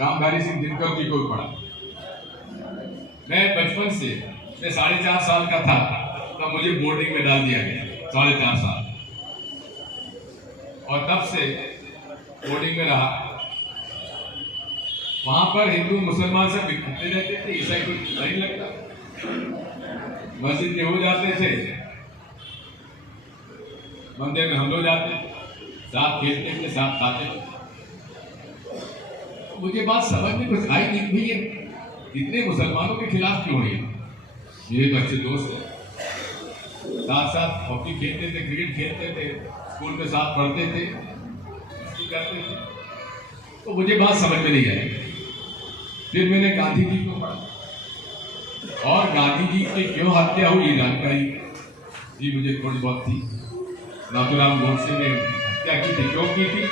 रामधारी सिंह दिनकर जी को पढ़ा। मैं बचपन से, मैं 4.5 साल का था तब मुझे बोर्डिंग में डाल दिया गया, 4.5 साल, और तब से बोर्डिंग में रहा। वहां पर हिंदू मुसलमान सब इकट्ठे रहते थे, ईसाई को नहीं लगता, मस्जिद में हो जाते थे, मंदिर में हम लोग जाते थे, साथ खेलते थे, साथ खाते थे। मुझे बात समझ में कुछ आई नहीं भी है, इतने मुसलमानों के खिलाफ क्यों है। मेरे बच्चे दोस्त हैं, साथ साथ हॉकी खेलते थे, क्रिकेट खेलते थे, स्कूल में साथ पढ़ते थे, करते थे, तो मुझे बात समझ में नहीं आई। फिर मैंने गांधी जी को पढ़ा और गांधी जी की क्यों हत्या हुई जानकारी जी मुझे थोड़ी बहुत थी। नाथूराम गोडसे ने हत्या की थी, क्यों की थी?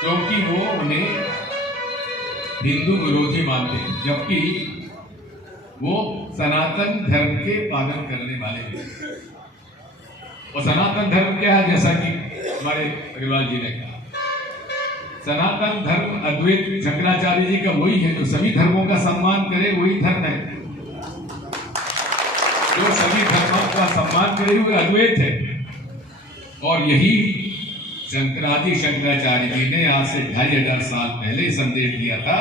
क्योंकि वो उन्हें हिंदू विरोधी मानते हैं, जबकि वो सनातन धर्म के पालन करने वाले हैं। और सनातन धर्म क्या है? जैसा कि हमारे परिवार जी ने कहा, सनातन धर्म अद्वैत शंकराचार्य जी का वही है जो सभी धर्मों का सम्मान करे, वही धर्म है। जो सभी धर्मों का सम्मान करे हुए अद्वैत है। और यही आदि शंकराचार्य जी ने आज से 2500 साल पहले संदेश दिया था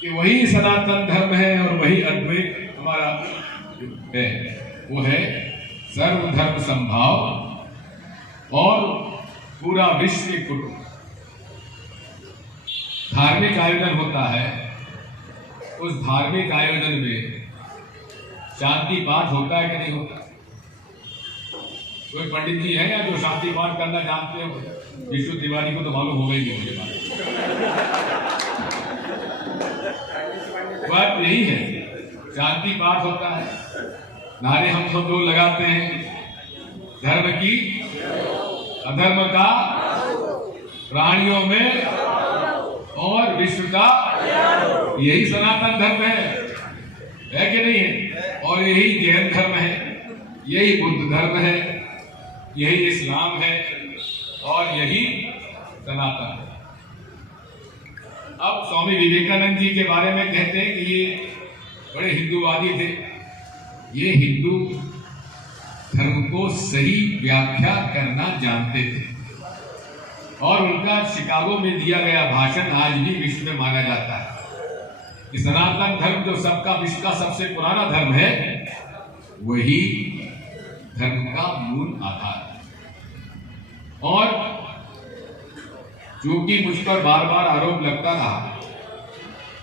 कि वही सनातन धर्म है और वही अद्वैत हमारा है, वो है सर्वधर्म संभाव और पूरा विश्व के कुटुंब। धार्मिक आयोजन होता है, उस धार्मिक आयोजन में शांति पाठ होता है कि नहीं होता? कोई पंडित जी है या जो शांति पाठ करना जानते हो? विष्णु तिवारी को तो मालूम हो गई मुझे बात यही है, शांति पाठ होता है, नारे हम सब लोग लगाते हैं, धर्म की अधर्म का प्राणियों में और विश्व का, यही सनातन धर्म है कि नहीं है? और यही जैन धर्म है, यही बुद्ध धर्म है, यही इस्लाम है और यही सनातन है। अब स्वामी विवेकानंद जी के बारे में कहते हैं कि ये बड़े हिंदूवादी थे, ये हिंदू धर्म को सही व्याख्या करना जानते थे और उनका शिकागो में दिया गया भाषण आज भी विश्व में माना जाता है कि सनातन धर्म जो सबका विश्व का सबसे पुराना धर्म है, वही धर्म का मूल आधार है। और चूंकि मुझ पर बार बार आरोप लगता रहा,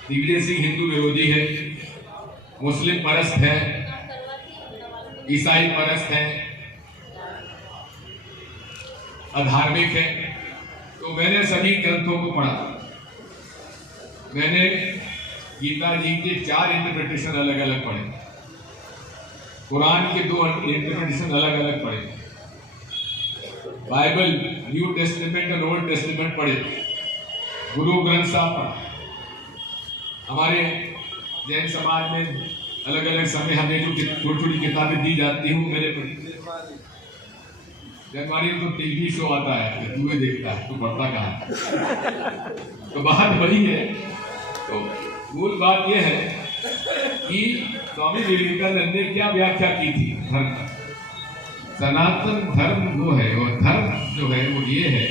दिग्विजय सिंह हिंदू विरोधी है, मुस्लिम परस्त है, ईसाई परस्त है, अधार्मिक है, तो मैंने सभी ग्रंथों को पढ़ा। मैंने गीता जी के 4 इंटरप्रिटेशन अलग अलग पढ़े, कुरान के 2 इंटरप्रिटेशन अलग अलग पढ़े, बाइबल न्यू टेस्टामेंट और ओल्ड टेस्टामेंट पढ़े, गुरु ग्रंथ साहब पढ़ा। हमारे जैन समाज में अलग अलग समय हमें जो छोटी छोटी किताबें दी जाती हैं मैंने पढ़ी। हमारी तो टीवी शो आता है, तू देखता है, तू पढ़ता कहाँ है? तो बात वही है। तो मूल बात यह है कि स्वामी विवेकानंद ने क्या व्याख्या की थी धर्म का। सनातन धर्म जो है और धर्म जो है वो ये है,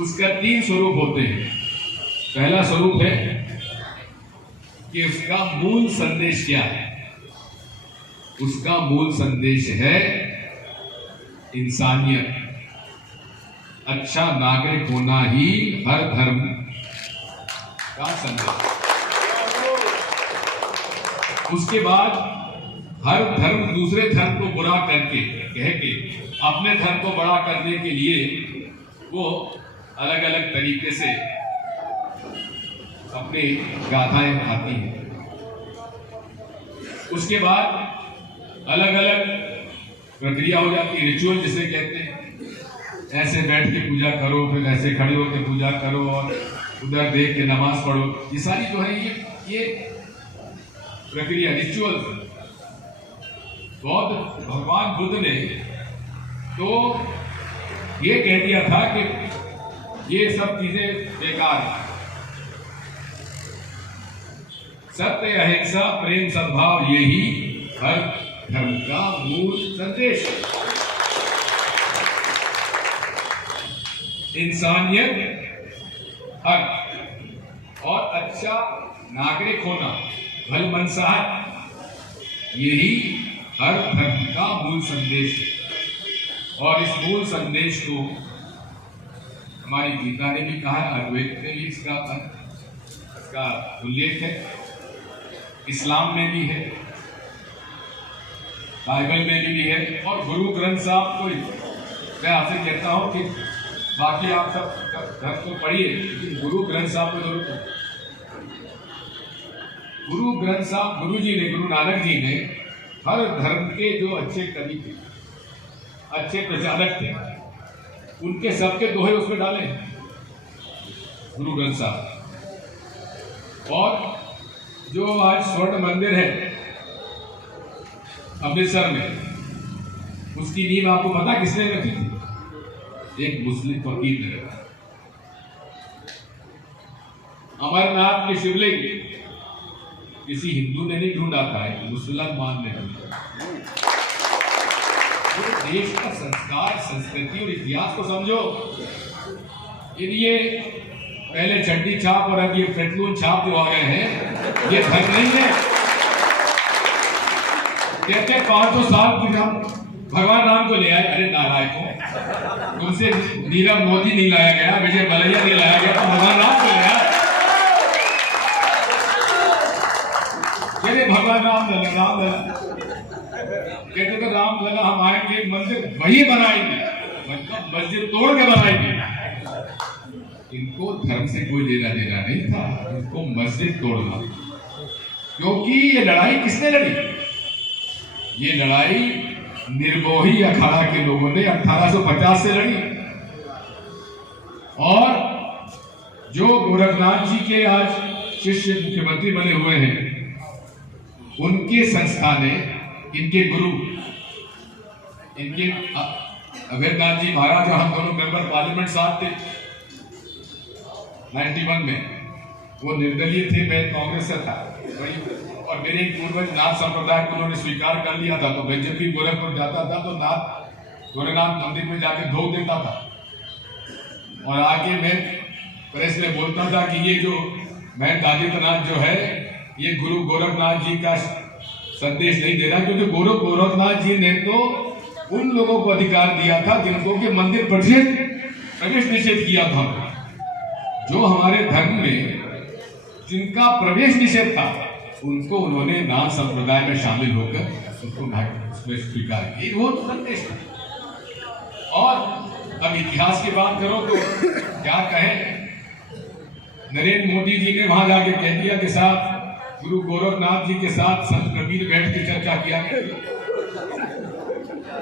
उसका 3 स्वरूप होते हैं। पहला स्वरूप है कि उसका मूल संदेश क्या है। उसका मूल संदेश है इंसानियत, अच्छा नागरिक होना ही हर धर्म का संदेश। उसके बाद हर धर्म दूसरे धर्म को बुरा करके कह के अपने धर्म को बड़ा करने के लिए वो अलग अलग तरीके से अपने गाथाएं बताती हैं। उसके बाद अलग अलग प्रक्रिया हो जाती है, रिचुअल जिसे कहते हैं। ऐसे बैठ के पूजा करो, फिर ऐसे खड़े होकर पूजा करो और उधर देख के नमाज पढ़ो, ये सारी जो है ये प्रक्रिया रिचुअल। भगवान बुद्ध ने तो ये कह दिया था कि ये सब चीजें बेकार हैं, सत्य, अहिंसा, प्रेम, सद्भाव, यही हर धर्म का मूल संदेश है। इंसानियत, हक और अच्छा नागरिक होना, भलमनसाहत, यही हर धर्म का मूल संदेश है। और इस मूल संदेश को हमारी गीता ने भी कहा है, अद्वैत ने भी इसका उल्लेख है, इस्लाम में भी है, बाइबल में भी है, और गुरु ग्रंथ साहब को मैं आपसे कहता हूं कि बाकी आप सब धर्म को पढ़िए, लेकिन गुरु ग्रंथ साहब को जरूर, गुरु ग्रंथ साहब, गुरु जी ने, गुरु नानक जी ने हर धर्म के जो अच्छे कवि थे, अच्छे प्रचारक थे, उनके सबके दोहे उसमें डाले गुरु ग्रंथ साहब। और जो आज स्वर्ण मंदिर है अमृतसर में, उसकी नींव आपको पता किसने रखी थी? एक मुस्लिम फकीर ने रखा। अमरनाथ के शिवलिंग किसी हिंदू ने नहीं ढूंढा था, एक मुसलमान ने ढूंढा। देश का संस्कार, संस्कृति और इतिहास को समझो। ये पहले चड्डी छाप और अब ये पेट्रोल छाप जो आ गए हैं, ये धर्म नहीं है। कहते 500 साल पूर्व हम भगवान राम को ले आए। अरे नालायकों, तुमसे नीरव मोदी नहीं लाया गया, विजय मल्ल्या नहीं लाया गया, तो भगवान राम को ले आया। कहते भगवान राम लला, कहते तो राम लला, हम आएंगे मंदिर वही बनाएंगे, मतलब मस्जिद तोड़ के बनाएंगे। इनको धर्म से कोई लेना देना नहीं था, इनको मस्जिद तोड़ना। क्योंकि ये लड़ाई किसने लड़ी? ये लड़ाई निर्मोही अखाड़ा के लोगों ने 1850 से लड़ी। और जो गोरखनाथ जी के आज शिष्य मुख्यमंत्री बने हुए हैं, उनके संस्था ने, इनके गुरु, इनके अभेद्यनाथ जी महाराज, हम दोनों मेंबर पार्लियामेंट साथ थे 91 में। वो निर्दलीय थे, मैं कांग्रेस से था, और मेरे एक पूर्वज नाथ संप्रदाय को उन्होंने स्वीकार कर लिया था। तो मैं जब भी गोरखपुर जाता था तो नाथ गोरखनाथ मंदिर में जाके धोख देता था, और आके मैं प्रेस में बोलता था कि ये जो मैं आदित्यनाथ जो है, ये गुरु गोरखनाथ जी का संदेश नहीं दे रहा, क्योंकि गुरु गोरखनाथ जी ने तो उन लोगों को अधिकार दिया था जिनको के मंदिर प्रवेश निषेध किया था। जो हमारे धर्म में जिनका प्रवेश निषेध था, उनको उन्होंने नाथ संप्रदाय में शामिल होकर उसको उसमें स्वीकार किया। वो संदेश था। और अब इतिहास की बात करो तो क्या कहें, नरेंद्र मोदी जी ने वहां जाके कह दिया कि साहब गुरु गोरखनाथ जी के साथ संत कबीर बैठ के चर्चा किया।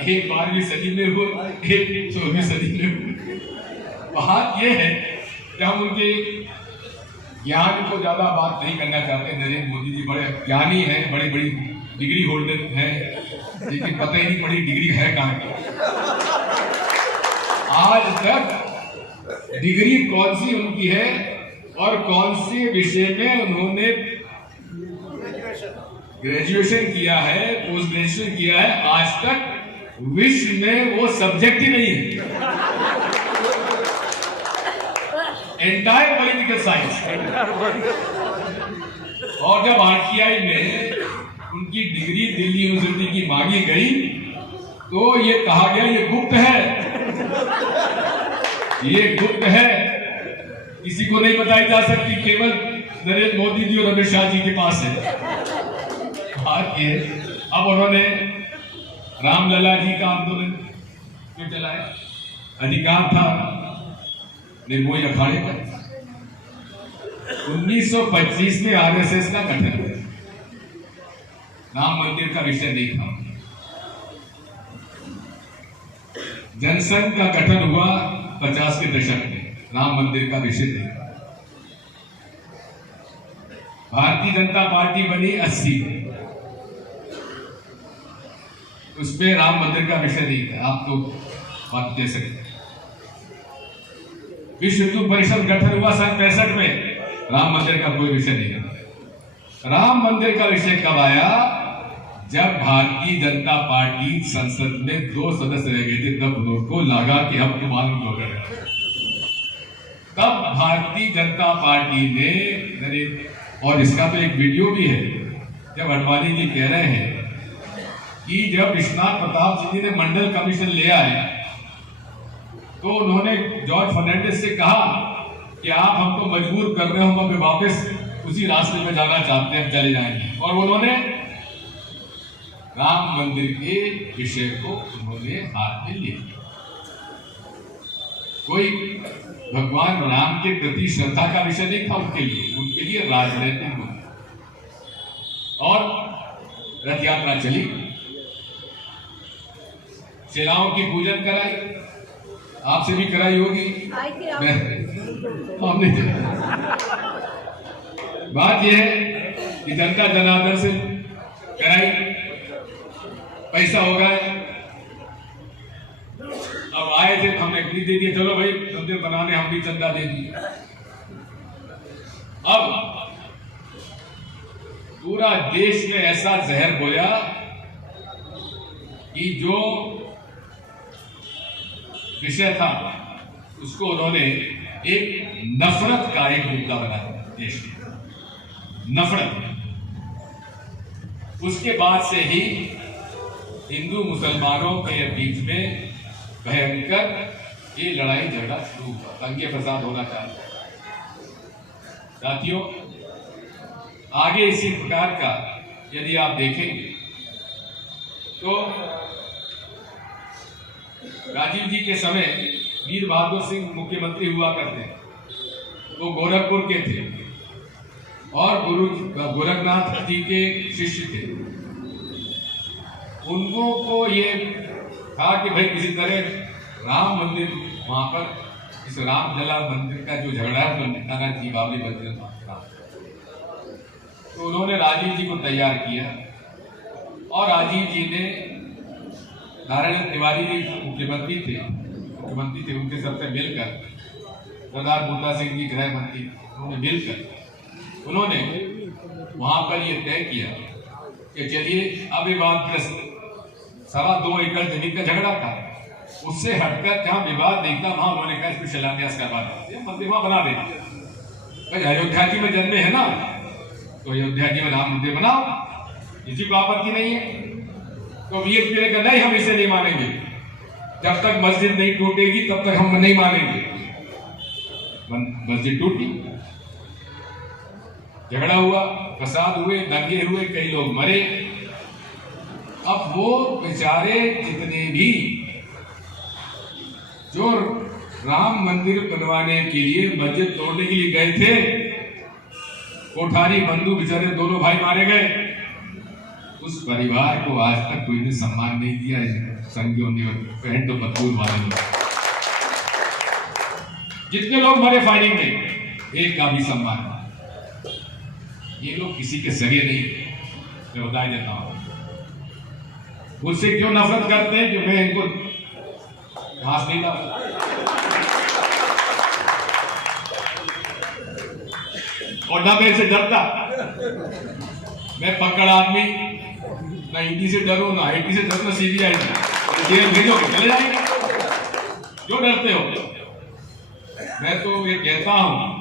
एक 12वीं सदी में हो, एक 16वीं सदी में हो। बात यह है कि हम उनके ज्ञान को ज्यादा बात नहीं करना चाहते। नरेंद्र मोदी जी बड़े ज्ञानी हैं, बड़ी बड़ी डिग्री होल्डर हैं, लेकिन पता ही नहीं पड़ी डिग्री है कहाँ की। आज तक डिग्री कौन सी उनकी है और कौन से विषय में उन्होंने ग्रेजुएशन किया है, पोस्ट ग्रेजुएशन किया है, आज तक विश्व में वो सब्जेक्ट ही नहीं है। Entire political science. और जब आरटीआई में उनकी डिग्री दिल्ली यूनिवर्सिटी की मांगी गई तो ये कहा गया ये गुप्त है, ये गुप्त है, किसी को नहीं बताई जा सकती, केवल नरेंद्र मोदी जी और अमित शाह जी के पास है। बात ये, अब उन्होंने रामलला जी का आंदोलन क्यों चलाया? अधिकार था निर्मोही अखाड़े का। 1925 में आरएसएस का गठन हुआ, राम मंदिर का विषय नहीं था। जनसंघ का गठन हुआ 50 के दशक में, राम मंदिर का विषय नहीं था। भारतीय जनता पार्टी बनी 80 में, उसमें राम मंदिर का विषय नहीं था। आप तो बात कह सकते। विश्व हिंदू परिषद गठन हुआ सन 65 में, राम मंदिर का कोई विषय नहीं था। राम मंदिर का विषय कब आया? जब भारतीय जनता पार्टी संसद में 2 सदस्य रह गए थे, तब उनको लगा कि हम तो मालूम हो गए। तब भारतीय जनता पार्टी ने, और इसका तो एक वीडियो भी है, जब अडवाणी जी कह रहे हैं कि जब विश्वनाथ प्रताप सिंह जी ने मंडल कमीशन ले आए तो उन्होंने जॉर्ज फर्नांडिस से कहा कि आप हमको मजबूर कर रहे हो, हम अब वापस उसी रास्ते में जाना चाहते हैं, चले जाएंगे। और उन्होंने राम मंदिर के विषय को उन्होंने हाथ में ले लिया। कोई भगवान राम के प्रति श्रद्धा का विषय नहीं था उनके लिए राजनीतिक मुद्दा। और रथ यात्रा चली, शिलाओं की पूजन कराई, आपसे भी कराई होगी। बात यह है कि जनता जनार्दन से कराई, पैसा होगा। अब आए थे तो हमने दे दिया, चलो भाई मंदिर बनाने हम भी चंदा दे दिए। अब पूरा देश में ऐसा जहर बोया कि जो विषय था उसको उन्होंने एक नफरत का एक मुद्दा बना दिया देश में, नफरत। उसके बाद से ही हिंदू मुसलमानों के बीच में भयंकर ये लड़ाई झगड़ा शुरू हुआ, दंगे फसाद होना चाहता है। साथियों, आगे इसी प्रकार का यदि आप देखेंगे तो राजीव जी के समय वीर बहादुर सिंह मुख्यमंत्री हुआ करते हैं, वो गोरखपुर के थे और गुरु गोरखनाथ जी के शिष्य थे। उनको को ये था कि भाई किसी तरह राम मंदिर वहां पर, इस रामलला मंदिर का जो झगड़ा है तो निपटाना चाहिए, बाबरी मंदिर। तो उन्होंने राजीव जी को तैयार किया और राजीव जी ने नारायण तिवारी जी मुख्यमंत्री थे, उनके सबसे मिलकर, सरदार बूटा सिंह जी गृह मंत्री, उन्होंने मिलकर उन्होंने वहां पर यह तय किया कि चलिए अब विवादग्रस्त 2.25 एकड़ जमीन का झगड़ा था, उससे हटकर जहां विवाद नहीं था वहां उन्होंने कहा इसको शिलान्यास करवा देते, मंदिर वहां बना देते। अयोध्या जी में जन्मे है ना, तो अयोध्या जी में राम मंदिर बनाओ, किसी को आपत्ति नहीं है। तो वीएचपी ने कहा नहीं, हम इसे नहीं मानेंगे, जब तक मस्जिद नहीं टूटेगी तब तक हम नहीं मानेंगे। मस्जिद टूटी, झगड़ा हुआ, फसाद हुए, दंगे हुए, कई लोग मरे। अब वो बेचारे जितने भी जो राम मंदिर बनवाने के लिए, मस्जिद तोड़ने के लिए गए थे, कोठारी बंधु बेचारे दोनों भाई मारे गए। उस परिवार को आज तक कोई ने सम्मान नहीं दिया है, संगियों ने पहन तो बदबूर वाले। जितने लोग मरे फायरिंग में, एक का भी सम्मान। ये लोग किसी के सगे नहीं, मैं बता देता हूं। मुझसे क्यों नफरत करते हैं कि मैं इनको घास नहीं डालता। और ना मेरे से डरता, मैं पकड़ आदमी, ना ईडी से डरो, ना आईटी से डरो, ना सीबीआई से। जेल भेजोगे चले जाएंगे, क्यों डरते हो? मैं तो ये कहता हूं,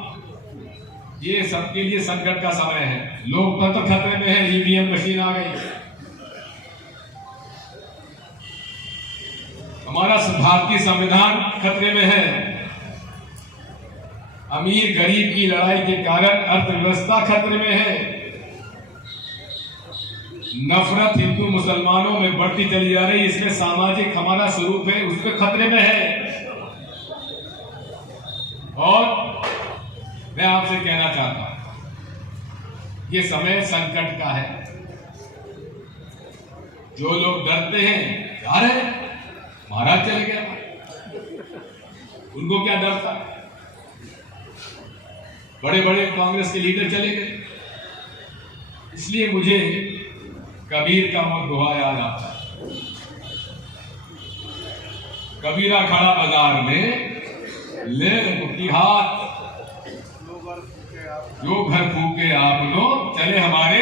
ये सबके लिए संकट का समय है। लोकतंत्र खतरे में है, ईवीएम मशीन आ गई, हमारा भारतीय संविधान खतरे में है, अमीर गरीब की लड़ाई के कारण अर्थव्यवस्था खतरे में है, नफरत हिंदू मुसलमानों में बढ़ती चली जा रही, इसमें सामाजिक हमारा स्वरूप है उसके खतरे में है। और मैं आपसे कहना चाहता हूं, ये समय संकट का है। जो लोग डरते हैं, यार महाराज चले गया, उनको क्या डर था? बड़े बड़े कांग्रेस के लीडर चले गए। इसलिए मुझे कबीर का मत दोहा याद आता है। कबीरा खड़ा बाजार में ले मुट्ठी हाथ, जो घर फूके आप लो चले हमारे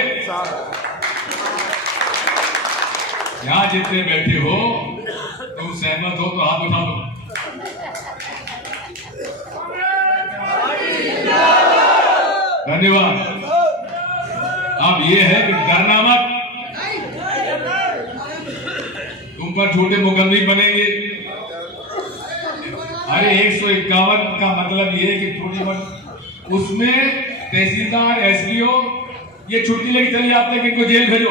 यहाँ जितने बैठे हो तुम सहमत हो तो हाथ उठा दो। धन्यवाद। अब ये है कि डरना मत, तुम पर छोटे मुकदमे बनेंगे। अरे 151 का मतलब ये है कि छोटी मत, उसमें तहसीलदार SDO ये छुट्टी लेके चले जाते हैं कि इनको जेल भेजो।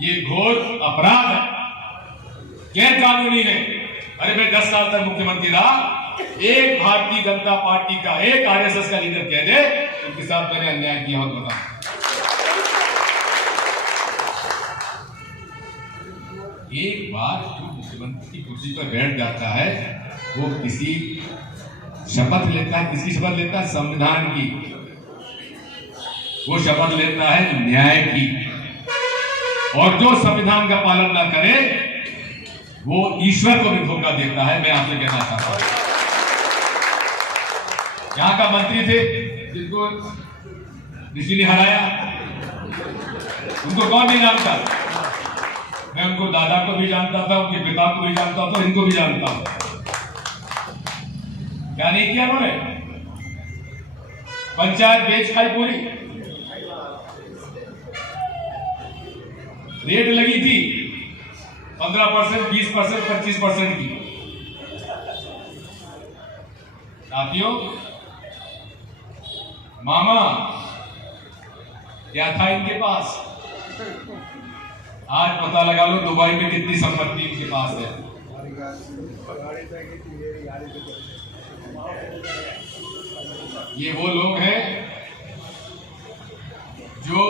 ये घोर अपराध है, गैर कानूनी है। अरे मैं 10 साल तक मुख्यमंत्री रहा, एक भारतीय जनता पार्टी का एक RSS का लीडर कह दे उनके साथ मैंने अन्याय किया हो तो बताओ। एक बार जो मुख्यमंत्री की कुर्सी पर बैठ जाता है वो किसी शपथ लेता है, किसी शपथ लेता है संविधान की, वो शपथ लेता है न्याय की। और जो संविधान का पालन ना करे वो ईश्वर को भी धोखा देता है। मैं आपसे कहना चाहता हूं, यहां का मंत्री थे जिनको ऋषि ने हराया, उनको कौन नहीं जानता? मैं उनको दादा को भी जानता था, उनके पिता को भी जानता था, इनको भी जानता हूं। क्या नहीं किया उन्होंने? पंचायत बेच खाई पूरी। रेट लगी थी 15%, 20%, 25% की। साथियों, मामा क्या था इनके पास? आज पता लगा लो दुबई में कितनी संपत्ति इनके पास है। ये वो लोग हैं जो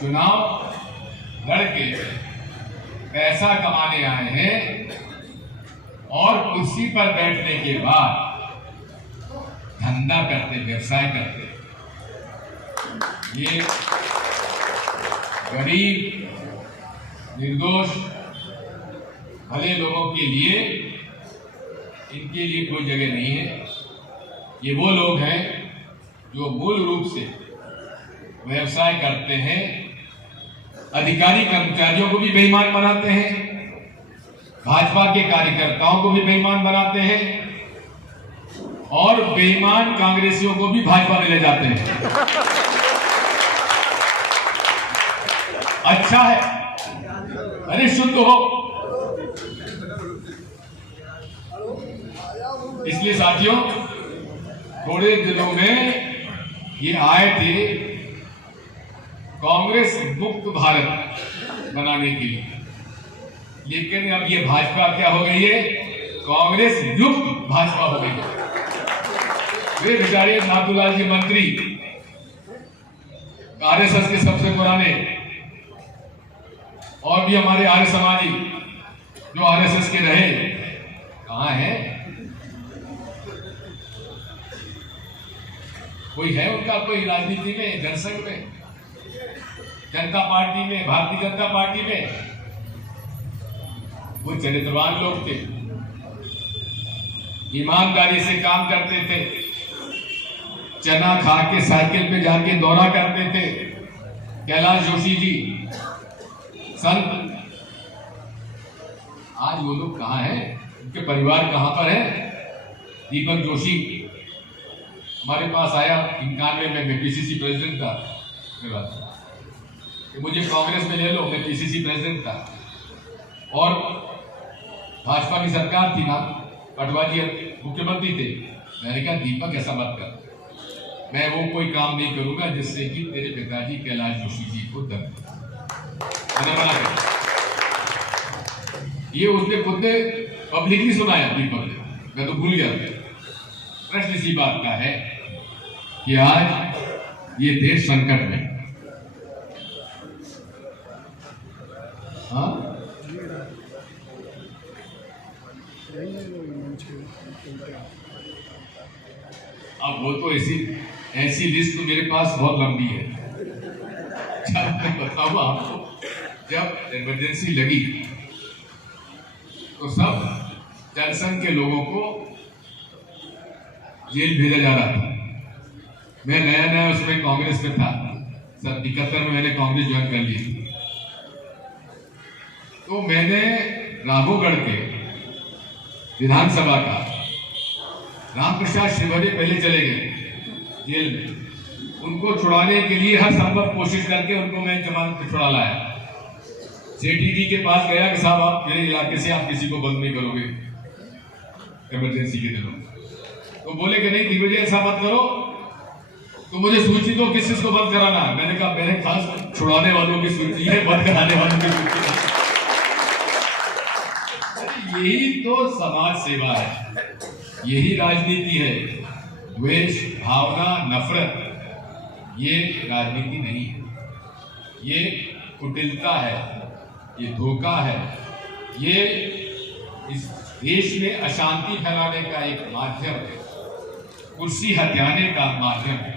चुनाव लड़के पैसा कमाने आए हैं और कुर्सी पर बैठने के बाद धंधा करते, व्यवसाय करते। ये गरीब निर्दोष भले लोगों के लिए, इनके लिए कोई जगह नहीं है। ये वो लोग हैं जो मूल रूप से व्यवसाय करते हैं, अधिकारी कर्मचारियों को भी बेईमान बनाते हैं, भाजपा के कार्यकर्ताओं को भी बेईमान बनाते हैं और बेईमान कांग्रेसियों को भी भाजपा में ले जाते हैं। अच्छा है, अरे शुद्ध हो। इसलिए साथियों, थोड़े दिनों में ये आए थे कांग्रेस मुक्त भारत बनाने के लिए, लेकिन अब ये भाजपा क्या हो गई है? कांग्रेस युक्त भाजपा हो गई। वे बेचारे नाथूलाल जी मंत्री, RSS के सबसे पुराने, और भी हमारे आर्य समाजी जो RSS के रहे, कहां है? कोई है उनका कोई राजनीति में, जनसंघ में, जनता पार्टी में, भारतीय जनता पार्टी में? वो चरित्रवान लोग थे, ईमानदारी से काम करते थे, चना खा के साइकिल पे जाके दौरा करते थे। कैलाश जोशी जी संत, आज वो लोग कहाँ हैं? उनके परिवार कहाँ पर है? दीपक जोशी हमारे पास आया 91 में, मैं PCC प्रेसिडेंट था, मुझे कांग्रेस में ले लो, मैं PCC प्रेसिडेंट था और भाजपा की सरकार थी ना, पटवारी मुख्यमंत्री थे। मैंने कहा दीपक ऐसा मत कर, मैं वो कोई काम नहीं करूंगा जिससे कि तेरे पिताजी कैलाश जोशी जी को दर्द। मैंने मना कर, ये उसने खुद ने पब्लिकली सुनाया दीपक ने, मैं तो भूल गया। प्रश्न इसी बात का है कि आज ये देश संकट में, हाँ, अब वो तो ऐसी लिस्ट तो मेरे पास बहुत लंबी है। जब मैं बताऊं आपको, जब इमरजेंसी लगी तो सब जनसंघ के लोगों को जेल भेजा जा रहा था। मैं नया नया उसमें कांग्रेस में था, सब 71 में मैंने कांग्रेस ज्वाइन कर ली थी। तो मैंने राघोगढ़ के विधानसभा का रामप्रसाद शिवहरे पहले चले गए जेल में, उनको छुड़ाने के लिए हर संभव कोशिश करके उनको मैं जमानत पे छुड़ा लाया। सेठी के पास गया कि साहब आप मेरे इलाके से आप किसी को बंद नहीं करोगे इमरजेंसी के दिनों, तो बोले कि नहीं दिग्विजय ऐसा मत करो, तो मुझे सूची दो किस चीज को बंद कराना है। मैंने कहा मेरे खास छुड़ाने वालों की सूची है, बंद कराने वालों की सूची है। यही तो समाज सेवा है, यही राजनीति है। द्वेष, भावना, नफरत ये राजनीति नहीं है, ये कुटिलता है, ये धोखा है, ये इस देश में अशांति फैलाने का एक माध्यम है, कुर्सी हथियाने का माध्यम है।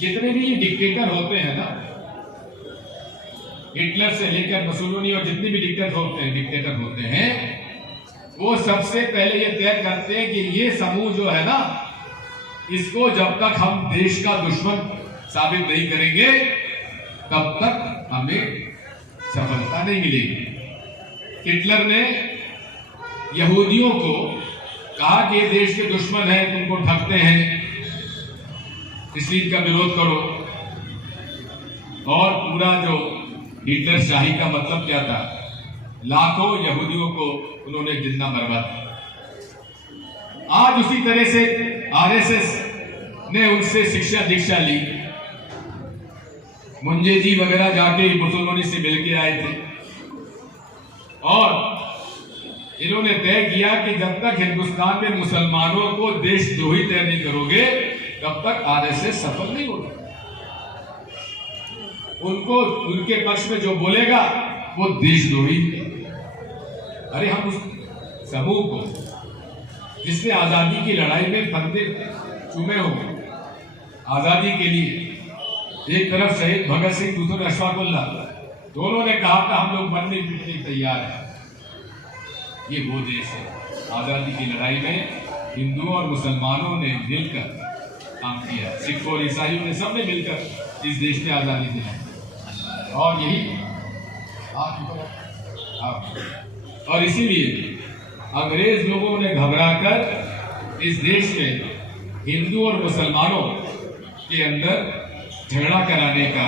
जितने भी ये डिक्टेटर होते हैं ना, हिटलर से लेकर मुसोलिनी और जितने भी डिक्टेटर होते हैं, वो सबसे पहले ये तय करते हैं कि ये समूह जो है ना, इसको जब तक हम देश का दुश्मन साबित नहीं करेंगे तब तक हमें सफलता नहीं मिलेगी। हिटलर ने यहूदियों को कहा कि ये देश के दुश्मन हैं, तुमको ठगते हैं, इसलिए इनका विरोध करो। और पूरा जो हिटलर शाही का मतलब क्या था, लाखों यहूदियों को उन्होंने जिंदा मरवा दिया। आज उसी तरह से आरएसएस ने उनसे शिक्षा दीक्षा ली, मुंजे जी वगैरह जाके मुसोलिनी से मिलके आए थे, और इन्होंने तय किया कि जब तक हिंदुस्तान में मुसलमानों को देशद्रोही तय नहीं करोगे तब तक आरएसएस सफल नहीं होगा। उनको उनके पक्ष में जो बोलेगा वो देशद्रोही। अरे हम उस समूह को जिसने आजादी की लड़ाई में फंदे चूमे हो आजादी के लिए, एक तरफ शहीद भगत सिंह, दूसरे अशफाकुल्लाह, दोनों ने कहा था हम लोग मरने पीटने के तैयार हैं। ये वो देश है, आजादी की लड़ाई में हिंदुओं और मुसलमानों ने मिलकर काम किया, सिख और ईसाइयों ने सबने मिलकर इस देश में आजादी दिलाई। और यही और इसीलिए अंग्रेज लोगों ने घबराकर इस देश में हिंदू और मुसलमानों के अंदर झगड़ा कराने का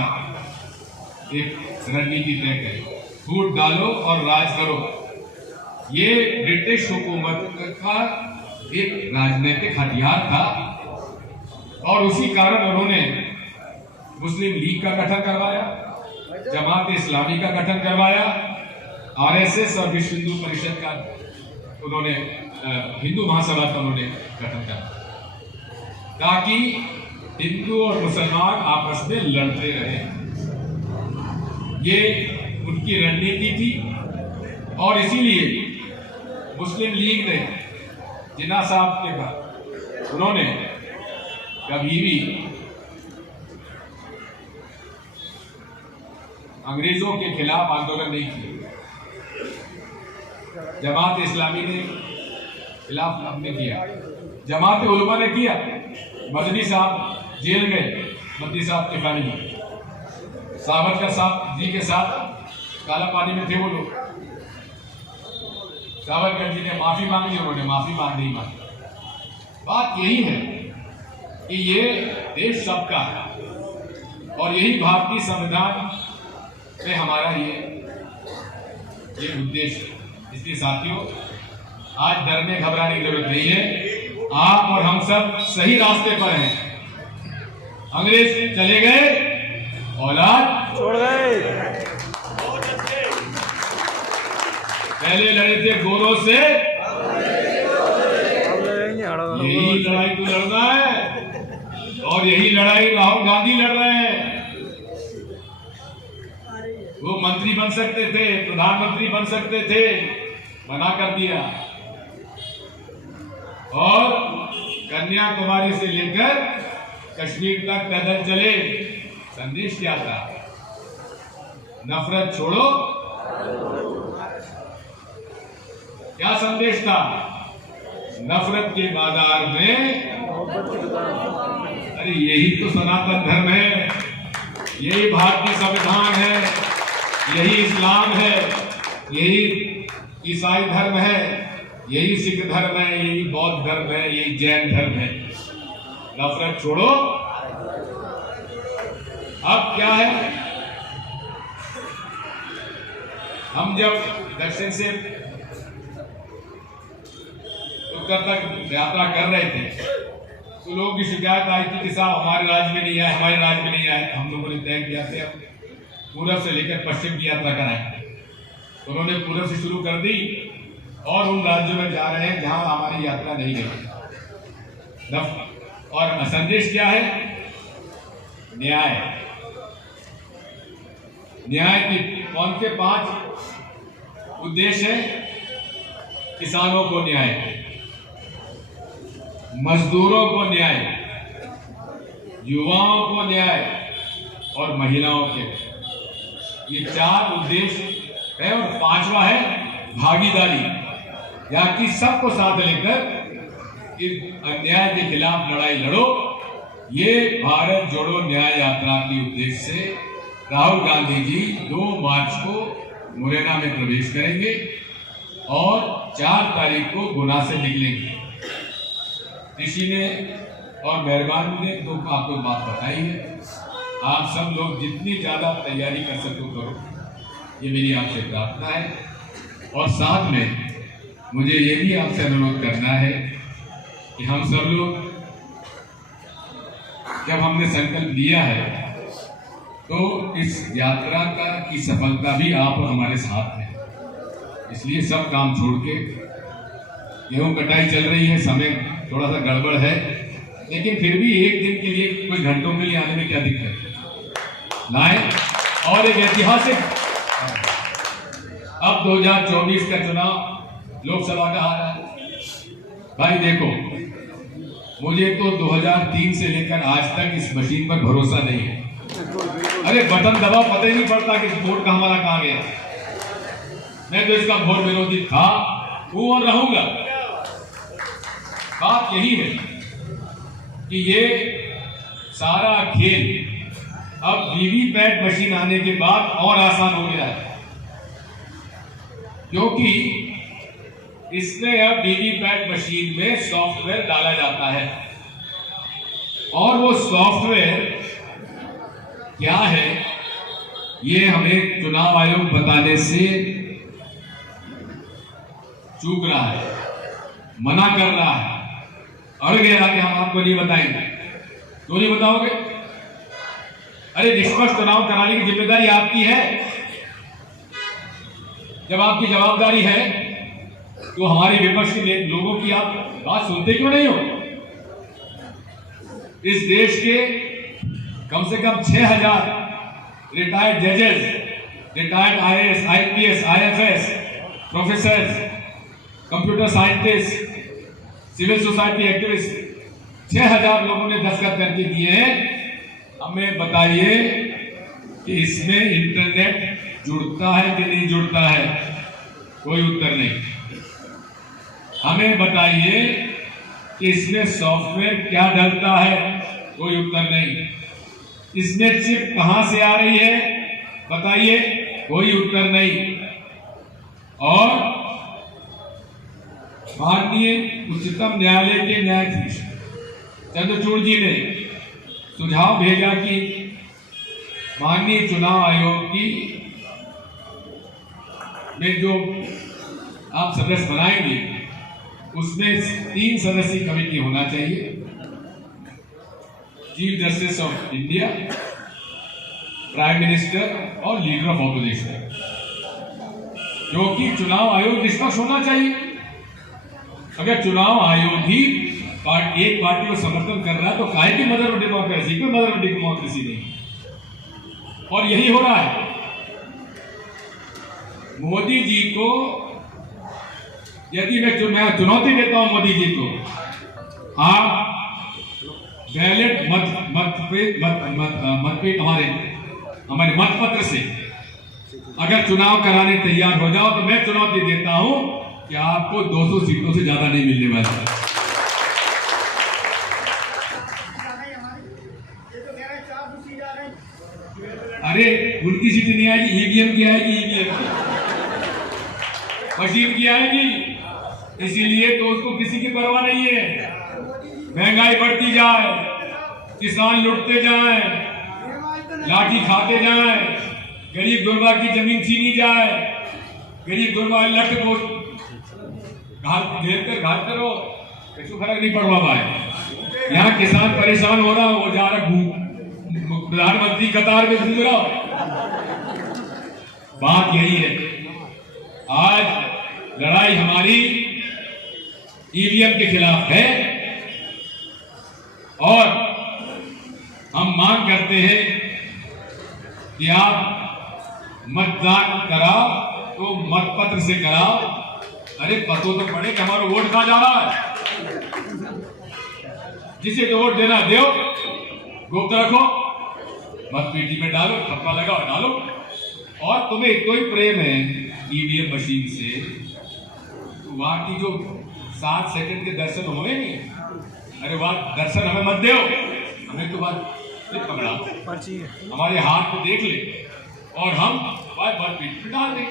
एक रणनीति तय करी, फूट डालो और राज करो। ये ब्रिटिश हुकूमत का एक राजनीतिक हथियार था, और उसी कारण उन्होंने मुस्लिम लीग का गठन करवाया, जमात इस्लामी का गठन करवाया, आरएसएस और विश्व हिंदू परिषद का उन्होंने हिंदू महासभा का उन्होंने गठन करा, ताकि हिंदू और मुसलमान आपस में लड़ते रहे। ये उनकी रणनीति थी, और इसीलिए मुस्लिम लीग ने जिन्ना साहब के बाद उन्होंने कभी भी अंग्रेजों के खिलाफ आंदोलन नहीं किया। जमात इस्लामी ने खिलाफ हमने किया, जमात उलमा ने किया। मदनी साहब जेल गए, मदनी साहब के फैमिली, सावरकर साहब जी के साथ काला पानी में थे वो लोग। सावरकर जी ने माफी मांगी, उन्होंने माफी नहीं मांगी। बात यही है कि ये देश सबका है, और यही भारतीय संविधान में हमारा ये उद्देश्य है। इसलिए साथियों, आज डरने घबराने की जरूरत नहीं है, आप और हम सब सही रास्ते पर हैं। अंग्रेज चले गए, औलाद छोड़ गए। पहले लड़े थे गोरों से, यही लड़ाई तो लड़ना है, और यही लड़ाई राहुल गांधी लड़ रहे हैं। वो मंत्री बन सकते थे, प्रधानमंत्री बन सकते थे, मना कर दिया। और कन्याकुमारी से लेकर कश्मीर तक पैदल चले। संदेश क्या था? नफरत छोड़ो। क्या संदेश था? नफरत के बाजार में, अरे यही तो सनातन धर्म है, यही भारतीय संविधान है, यही इस्लाम है, यही ईसाई धर्म है, यही सिख धर्म है, यही बौद्ध धर्म है, यही जैन धर्म है। नफरत छोड़ो। अब क्या है, हम जब दक्षिण से उत्तर तक यात्रा कर रहे थे तो लोगों की शिकायत आई थी कि साहब हमारे राज्य में नहीं आए, हमारे राज्य में नहीं आए। हम लोगों ने तय किया था पूरब से लेकर पश्चिम की यात्रा कराएं। उन्होंने पूरब से शुरू कर दी और उन राज्यों में जा रहे हैं जहां हमारी यात्रा नहीं गई। और संदेश क्या है? न्याय। न्याय की कौन से 5 उद्देश्य है? किसानों को न्याय, मजदूरों को न्याय, युवाओं को न्याय और महिलाओं के। ये 4 उद्देश्य है। और 5वां है भागीदारी, या कि सबको साथ लेकर इस अन्याय के खिलाफ लड़ाई लड़ो। ये भारत जोड़ो न्याय यात्रा के उद्देश्य से राहुल गांधी जी 2 मार्च को मुरैना में प्रवेश करेंगे और 4 तारीख को गुना से निकलेंगे। ऋषि ने और मेहरबान ने तो आपको बात बताई है। आप सब लोग जितनी ज्यादा तैयारी कर सको करो, ये मेरी आपसे प्रार्थना है। और साथ में मुझे ये भी आपसे अनुरोध करना है कि हम सब लोग जब हमने संकल्प लिया है तो इस यात्रा की सफलता भी आप और हमारे साथ है। इसलिए सब काम छोड़ के, गेहूं कटाई चल रही है, समय थोड़ा सा गड़बड़ है, लेकिन फिर भी एक दिन के लिए, कुछ घंटों के लिए आने में क्या दिक्कत है? लाएं। और एक ऐतिहासिक, अब 2024 का चुनाव लोकसभा का आ रहा है। भाई देखो, मुझे तो 2003 से लेकर आज तक इस मशीन पर भरोसा नहीं है। अरे बटन दबाओ, पता ही नहीं पड़ता कि वोट का हमारा कहां गया। मैं तो इसका घोर विरोधी था, हूं और रहूंगा। बात यही है कि ये सारा खेल अब वीवीपैट मशीन आने के बाद और आसान हो गया है, क्योंकि इसमें अब वीवीपैट मशीन में सॉफ्टवेयर डाला जाता है। और वो सॉफ्टवेयर क्या है, ये हमें चुनाव आयोग बताने से चूक रहा है, मना कर रहा है, अड़ गया कि हम आपको नहीं बताएंगे। क्यों नहीं बताओगे? अरे निष्पक्ष चुनाव कराने की जिम्मेदारी आपकी है। जब आपकी जवाबदारी है तो हमारे विपक्ष के लोगों की आप बात सुनते क्यों नहीं हो? इस देश के कम से कम 6000 रिटायर्ड जजेस, retired IAS, IPS, IFS, professor, computer scientist, civil society activist, 6000 लोगों ने दस्तखत करके दिए हैं। हमें बताइए कि इसमें इंटरनेट जुड़ता है कि नहीं जुड़ता है? कोई उत्तर नहीं। हमें बताइए कि इसमें सॉफ्टवेयर क्या डलता है? कोई उत्तर नहीं। इसमें चिप कहां से आ रही है? बताइए, कोई उत्तर नहीं। और भारतीय उच्चतम न्यायालय के न्यायाधीश चंद्रचूड़ जी ने सुझाव भेजा कि माननीय चुनाव आयोग की में जो आप सदस्य बनाएंगे उसमें 3 सदस्यीय कमेटी होना चाहिए। Chief justice of India, prime minister और लीडर ऑफ ऑपोजिशन, क्योंकि चुनाव आयोग निष्पक्ष होना चाहिए। अगर चुनाव आयोग ही एक पार्टी को समर्थन कर रहा है तो काहे की मदर ऑफ डेमोक्रेसी? कोई मदर ऑफ डेमोक्रेसी नहीं। और यही हो रहा है। मोदी जी को यदि मैं चुनौती देता हूं मोदी जी को, आप बैलेट मतपेट हमारे मतपत्र से अगर चुनाव कराने तैयार हो जाओ तो मैं चुनौती देता हूं कि आपको 200 सीटों से ज्यादा नहीं मिलने वाली। अरे उनकी सीट नहीं आएगी, ईवीएम की आएगी, ईवीएम मशीन की आएगी। इसीलिए तो उसको किसी की परवाह नहीं है। महंगाई बढ़ती जाए, किसान लुटते जाए, लाठी खाते जाए, गरीब गुरबा की जमीन छीनी जाए, गरीब गुरबा लट को घेर कर घात करो, कुछ फर्क नहीं पड़ रहा है। यहाँ किसान परेशान हो रहा, वो जा रहा प्रधानमंत्री कतार में घूम रहा। बात यही है, आज लड़ाई हमारी ईवीएम के खिलाफ है और हम मांग करते हैं कि आप मतदान कराओ तो मतपत्र से कराओ। अरे पतो तो पड़े कि हमारा वोट कहां जा रहा है। जिसे जो वोट देना दो, गुप्त रखो, मत पेटी में डालो, ठप्पा लगाओ डालो। और तुम्हें इतना ही प्रेम है ईवीएम मशीन से, तो वहां की जो 7 सेकंड के दर्शन हुए नहीं, अरे वहां दर्शन हमें मत दो, हमें तो बात पकड़ा, हमारे हाथ को देख ले और हम बात पेट में डाल दें।